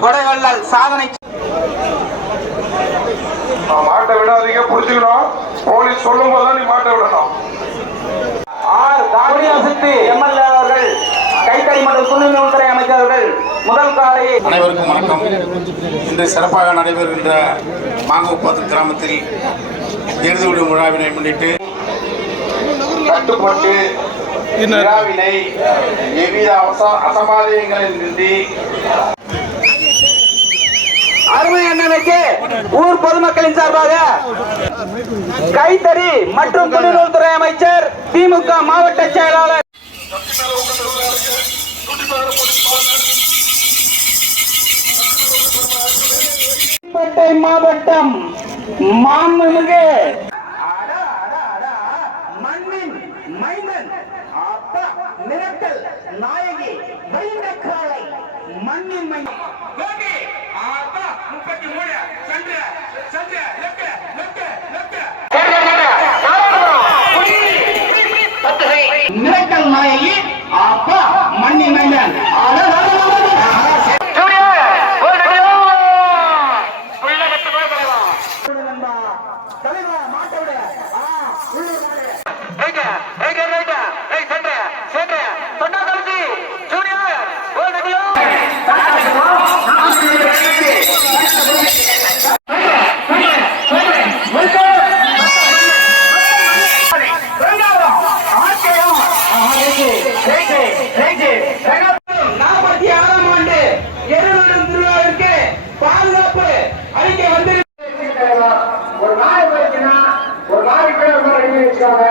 கொடைவள்ளல் சாதனை மாட்டை விடாதீங்க புடிச்சுக்கணும் போலீஸ் சொல்லும் போதுதான் நீ மாட்டை விடணும். ஆர் காளியாசக்தி எம்எல்ஏ அவர்கள் கைத்தறி மற்றும் துணை நூல்துறை அமைச்சர்கள் முதல் காலை அனைவருக்கும் வணக்கம். இன்று சிறப்பாக நடைபெறுகின்ற மாங்குப்பத்து கிராமத்தில் எருது விடும் விழாவினை முன்னிட்டு கட்டுப்பட்டு எவ்வித அருமை அண்ணனுக்கு ஊர் பொதுமக்களின் சார்பாக கைத்தறி மற்றும் துணிநூல்துறை அமைச்சர் திமுக மாவட்ட செயலாளர் மாவட்டம் மாண்புமிகு அடா, அடா, அடா, மண்ணின் மைந்தன். அப்பா மிரட்டல் நாயகி வைண்டக்காலை மண்ணின் மைந்தன் ஓகே அப்பா முப்பத்தி மூணு. லெஃப்ட் லெஃப்ட் மிரட்டல் நாயகி அப்பா மண்ணின் மைந்தன் ஆட அறிக்கை வந்து ஒரு நாய் போயிடுச்சுன்னா ஒரு நாய் கூட ரெடி வச்சுக்காங்க